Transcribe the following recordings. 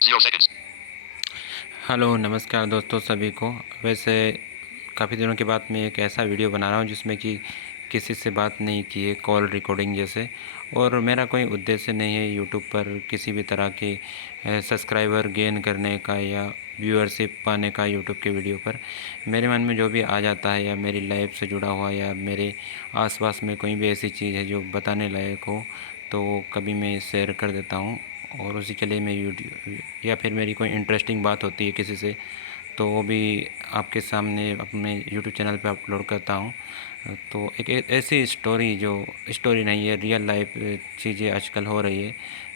0 seconds. Hello नमस्कार दोस्तों सभी को। वैसे काफ़ी दिनों के बाद मैं एक ऐसा वीडियो बना रहा हूँ जिसमें कि किसी से बात नहीं की है, कॉल रिकॉर्डिंग जैसे। और मेरा कोई उद्देश्य नहीं है यूट्यूब पर किसी भी तरह के सब्सक्राइबर गेन करने का या व्यूअरशिप पाने का यूट्यूब के वीडियो पर। मेरे मन में जो भी आ जाता है या मेरी लाइफ से जुड़ा हुआ या मेरे आसपास में कोई भी ऐसी चीज़ है जो बताने लायक हो तो कभी मैं शेयर कर देता हूँ। और उसी के लिए मैं यूट्यूब या फिर मेरी कोई इंटरेस्टिंग बात होती है किसी से तो वो भी आपके सामने अपने यूट्यूब चैनल पे अपलोड करता हूँ। तो एक ऐसी स्टोरी जो स्टोरी नहीं है, रियल लाइफ चीज़ें आजकल हो रही है।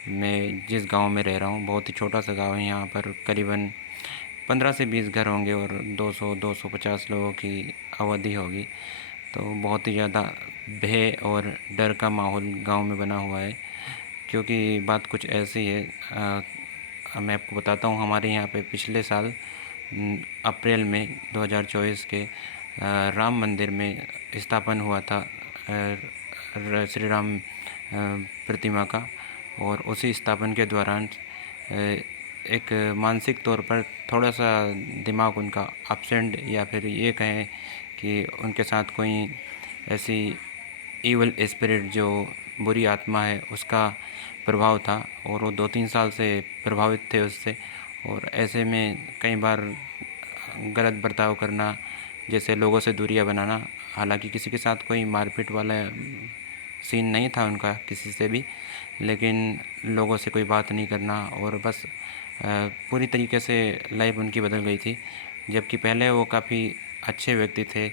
मैं जिस गांव में रह रहा हूँ बहुत ही छोटा सा गांव है, यहाँ पर करीबन 15 से 20 घर होंगे और 200-250 लोगों की आबादी होगी। तो बहुत ही ज़्यादा भय और डर का माहौल गांव में बना हुआ है। क्योंकि बात कुछ ऐसी है, मैं आपको बताता हूँ। हमारे यहाँ पे पिछले साल अप्रैल में 2024 के राम मंदिर में स्थापन हुआ था श्री राम प्रतिमा का। और उसी स्थापन के दौरान एक मानसिक तौर पर थोड़ा सा दिमाग उनका अपसेंट या फिर ये कहें कि उनके साथ कोई ऐसी ईवल स्पिरिट जो बुरी आत्मा है उसका प्रभाव था। और वो 2-3 साल से प्रभावित थे उससे। और ऐसे में कई बार गलत बर्ताव करना, जैसे लोगों से दूरियां बनाना। हालांकि किसी के साथ कोई मारपीट वाला सीन नहीं था उनका किसी से भी, लेकिन लोगों से कोई बात नहीं करना और बस पूरी तरीके से लाइफ उनकी बदल गई थी। जबकि पहले वो काफ़ी अच्छे व्यक्ति थे,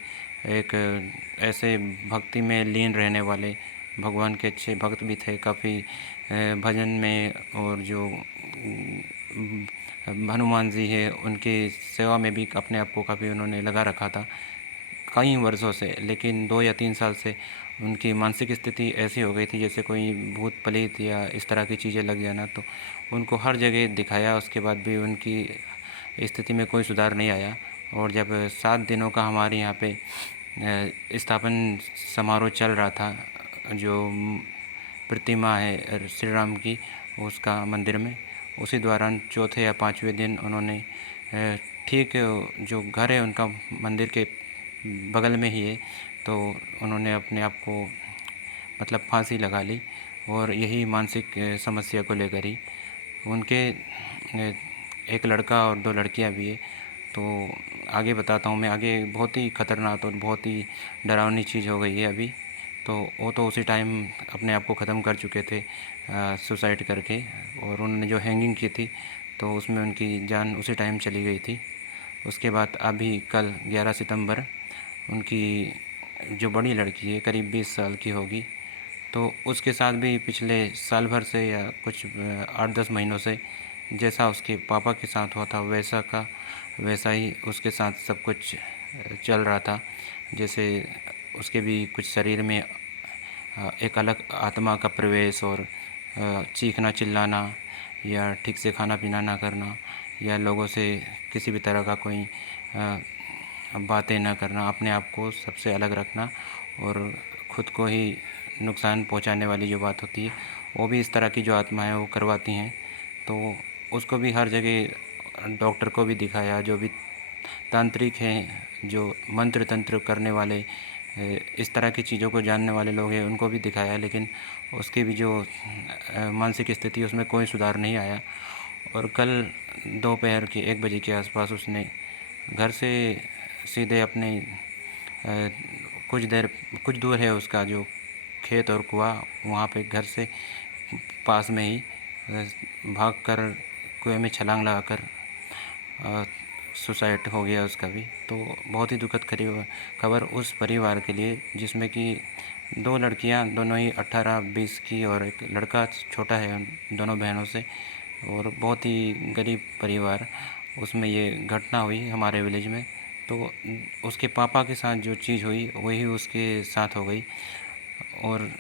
एक ऐसे भक्ति में लीन रहने वाले भगवान के अच्छे भक्त भी थे काफ़ी। भजन में और जो हनुमान जी है उनकी सेवा में भी अपने आप को काफ़ी उन्होंने लगा रखा था कई वर्षों से। लेकिन 2 या 3 साल से उनकी मानसिक स्थिति ऐसी हो गई थी जैसे कोई भूत प्रेत या इस तरह की चीज़ें लग जाना। तो उनको हर जगह दिखाया, उसके बाद भी उनकी स्थिति में कोई सुधार नहीं आया। और जब 7 दिनों का हमारे यहाँ पे स्थापन समारोह चल रहा था, जो प्रतिमा है श्री राम की उसका मंदिर में, उसी दौरान चौथे या 5वें दिन उन्होंने ठीक जो घर है उनका मंदिर के बगल में ही है, तो उन्होंने अपने आप को मतलब फांसी लगा ली। और यही मानसिक समस्या को लेकर ही उनके एक लड़का और 2 लड़कियां भी है। तो आगे बताता हूँ मैं। आगे बहुत ही ख़तरनाक और बहुत ही डरावनी चीज़ हो गई है अभी। तो वो तो उसी टाइम अपने आप को ख़त्म कर चुके थे सुसाइड करके। और उन्होंने जो हैंगिंग की थी तो उसमें उनकी जान उसी टाइम चली गई थी। उसके बाद अभी कल 11 सितंबर उनकी जो बड़ी लड़की है करीब 20 साल की होगी, तो उसके साथ भी पिछले साल भर से या कुछ 8-10 महीनों से जैसा उसके पापा के साथ हुआ था वैसा ही उसके साथ सब कुछ चल रहा था। जैसे उसके भी कुछ शरीर में एक अलग आत्मा का प्रवेश और चीखना चिल्लाना या ठीक से खाना पीना ना करना या लोगों से किसी भी तरह का कोई बातें ना करना, अपने आप को सबसे अलग रखना और ख़ुद को ही नुकसान पहुंचाने वाली जो बात होती है वो भी इस तरह की जो आत्माएं वो करवाती हैं। तो उसको भी हर जगह डॉक्टर को भी दिखाया, जो भी तांत्रिक हैं, जो मंत्र तंत्र करने वाले इस तरह की चीज़ों को जानने वाले लोग हैं उनको भी दिखाया, लेकिन उसकी भी जो मानसिक स्थिति उसमें कोई सुधार नहीं आया। और कल दोपहर के 1 बजे के आसपास उसने घर से सीधे अपने कुछ दूर है उसका जो खेत और कुआं, वहाँ पे घर से पास में ही भागकर कुएं में छलांग लगाकर सुसाइड हो गया उसका भी। तो बहुत ही दुखद खबर उस परिवार के लिए जिसमें कि 2 लड़कियां दोनों ही 18-20 की और एक लड़का छोटा है उन दोनों बहनों से। और बहुत ही गरीब परिवार उसमें ये घटना हुई हमारे विलेज में। तो उसके पापा के साथ जो चीज़ हुई वही उसके साथ हो गई। और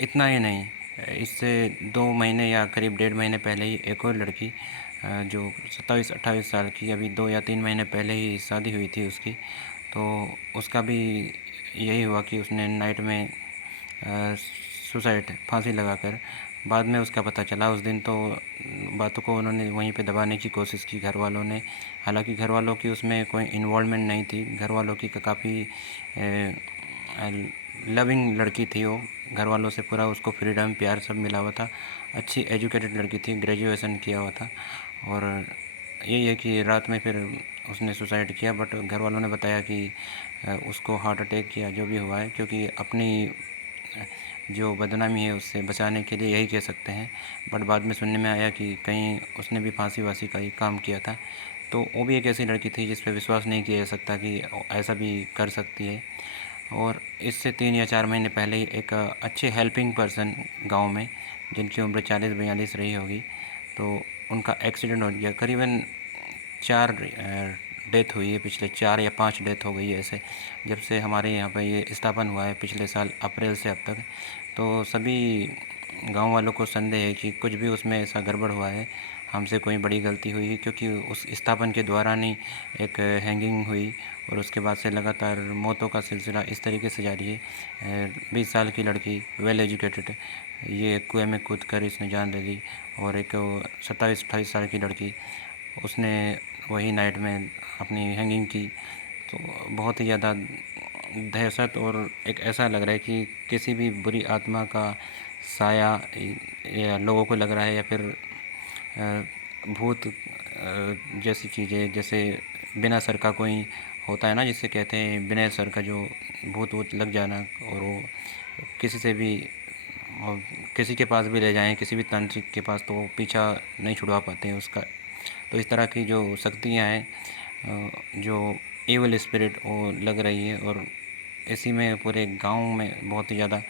इतना ही नहीं, इससे 2 महीने या करीब 1.5 महीने पहले ही एक और लड़की जो 27-28 साल की, अभी 2 या 3 महीने पहले ही शादी हुई थी उसकी, तो उसका भी यही हुआ कि उसने नाइट में सुसाइड फांसी लगाकर बाद में उसका पता चला। उस दिन तो बातों को उन्होंने वहीं पे दबाने की कोशिश की घर वालों ने। हालांकि घर वालों की उसमें कोई इन्वॉल्वमेंट नहीं थी। घर वालों की काफ़ी लविंग लड़की थी वो। घर वालों से पूरा उसको फ्रीडम प्यार सब मिला हुआ था। अच्छी एजुकेटेड लड़की थी, ग्रेजुएशन किया हुआ था। और यही है कि रात में फिर उसने सुसाइड किया। बट घर वालों ने बताया कि उसको हार्ट अटैक किया जो भी हुआ है, क्योंकि अपनी जो बदनामी है उससे बचाने के लिए यही कह सकते हैं। बट बाद में सुनने में आया कि कहीं उसने भी फांसी वासी का ही काम किया था। तो वो भी एक ऐसी लड़की थी जिस पे विश्वास नहीं किया जा सकता कि ऐसा भी कर सकती है। और इससे 3 या 4 महीने पहले ही एक अच्छे हेल्पिंग पर्सन गांव में, जिनकी उम्र 40-42 रही होगी, तो उनका एक्सीडेंट हो गया। करीबन 4 डेथ हुई है, पिछले 4 या 5 डेथ हो गई है ऐसे, जब से हमारे यहाँ पर ये स्थापन हुआ है पिछले साल अप्रैल से अब तक। तो सभी गांव वालों को संदेह है कि कुछ भी उसमें ऐसा गड़बड़ हुआ है, हमसे कोई बड़ी गलती हुई है, क्योंकि उस स्थापन के दौरान ही एक हैंगिंग हुई और उसके बाद से लगातार मौतों का सिलसिला इस तरीके से जारी है। 20 साल की लड़की, वेल एजुकेटेड, ये कुएं में कूद कर इसने जान दे दी। और एक 27-28 साल की लड़की, उसने वही नाइट में अपनी हैंगिंग की। तो बहुत ही ज़्यादा दहशत, और एक ऐसा लग रहा है कि किसी भी बुरी आत्मा का साया या लोगों को लग रहा है, या फिर भूत जैसी चीज़ें, जैसे बिना सर का कोई होता है ना, जिसे कहते हैं बिना सर का जो भूत वूत लग जाना, और वो किसी से भी और किसी के पास भी ले जाएं, किसी भी तांत्रिक के पास, तो वो पीछा नहीं छुड़वा पाते हैं उसका। तो इस तरह की जो शक्तियाँ हैं, जो एविल स्पिरिट, वो लग रही है। और इसी में पूरे गांव में बहुत ही ज़्यादा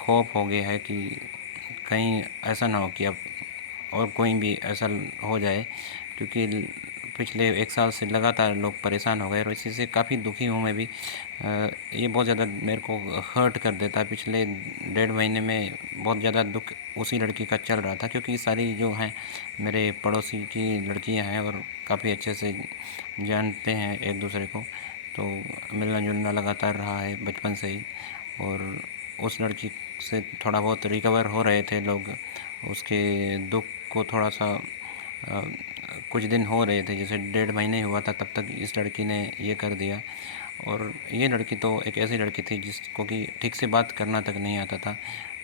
खौफ हो गया है कि कहीं ऐसा ना हो कि अब और कोई भी ऐसा हो जाए, क्योंकि पिछले 1 साल से लगातार लोग परेशान हो गए, और इसी से काफ़ी दुखी हूँ मैं भी। ये बहुत ज़्यादा मेरे को हर्ट कर देता है। पिछले 1.5 महीने में बहुत ज़्यादा दुख उसी लड़की का चल रहा था, क्योंकि सारी जो हैं मेरे पड़ोसी की लड़कियां हैं और काफ़ी अच्छे से जानते हैं एक दूसरे को। तो मिलना जुलना लगातार रहा है बचपन से ही। और उस लड़की से थोड़ा बहुत रिकवर हो रहे थे लोग, उसके दुख को थोड़ा सा कुछ दिन हो रहे थे, जैसे 1.5 महीने हुआ था तब तक इस लड़की ने ये कर दिया। और ये लड़की तो एक ऐसी लड़की थी जिसको कि ठीक से बात करना तक नहीं आता था,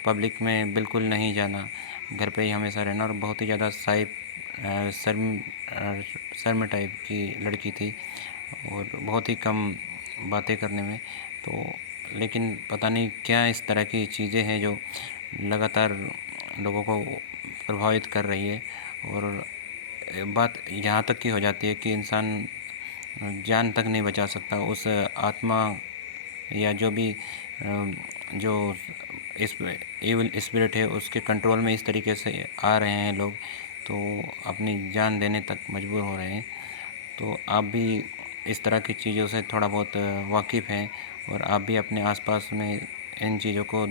पब्लिक में बिल्कुल नहीं जाना, घर पे ही हमेशा रहना, और बहुत ही ज़्यादा शर्म शर्म टाइप की लड़की थी, और बहुत ही कम बातें करने में। तो लेकिन पता नहीं क्या इस तरह की चीज़ें हैं जो लगातार लोगों को प्रभावित कर रही है। और बात यहाँ तक की हो जाती है कि इंसान जान तक नहीं बचा सकता। उस आत्मा या जो भी जो इस एविल स्पिरिट है, उसके कंट्रोल में इस तरीके से आ रहे हैं लोग, तो अपनी जान देने तक मजबूर हो रहे हैं। तो आप भी इस तरह की चीज़ों से थोड़ा बहुत वाकिफ़ हैं, और आप भी अपने आसपास में इन चीज़ों को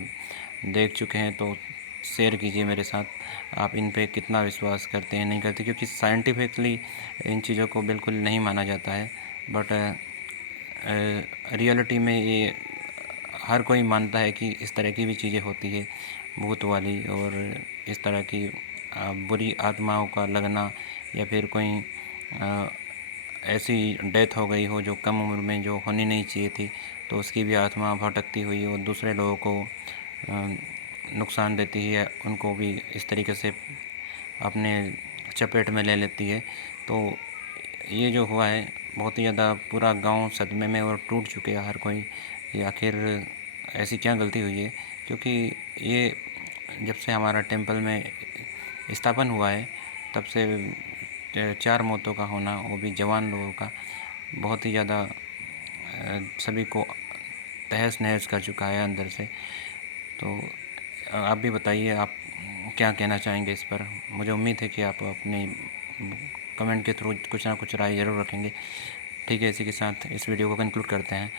देख चुके हैं, तो शेयर कीजिए मेरे साथ, आप इन पे कितना विश्वास करते हैं, नहीं करते, क्योंकि साइंटिफिकली इन चीज़ों को बिल्कुल नहीं माना जाता है। बट रियलिटी में ये हर कोई मानता है कि इस तरह की भी चीज़ें होती है, भूत वाली, और इस तरह की बुरी आत्माओं का लगना, या फिर कोई ऐसी डेथ हो गई हो जो कम उम्र में जो होनी नहीं चाहिए थी, तो उसकी भी आत्मा भटकती हुई और दूसरे लोगों को नुकसान देती है, उनको भी इस तरीके से अपने चपेट में ले लेती है। तो ये जो हुआ है, बहुत ही ज़्यादा पूरा गांव सदमे में और टूट चुके हैं हर कोई, कि आखिर ऐसी क्या गलती हुई है। क्योंकि ये जब से हमारा टेंपल में स्थापन हुआ है, तब से 4 मौतों का होना, वो भी जवान लोगों का, बहुत ही ज़्यादा सभी को तहस नहस कर चुका है अंदर से। तो आप भी बताइए, आप क्या कहना चाहेंगे इस पर। मुझे उम्मीद है कि आप अपने कमेंट के थ्रू कुछ ना कुछ राय ज़रूर रखेंगे। ठीक है, इसी के साथ इस वीडियो को कंक्लूड करते हैं।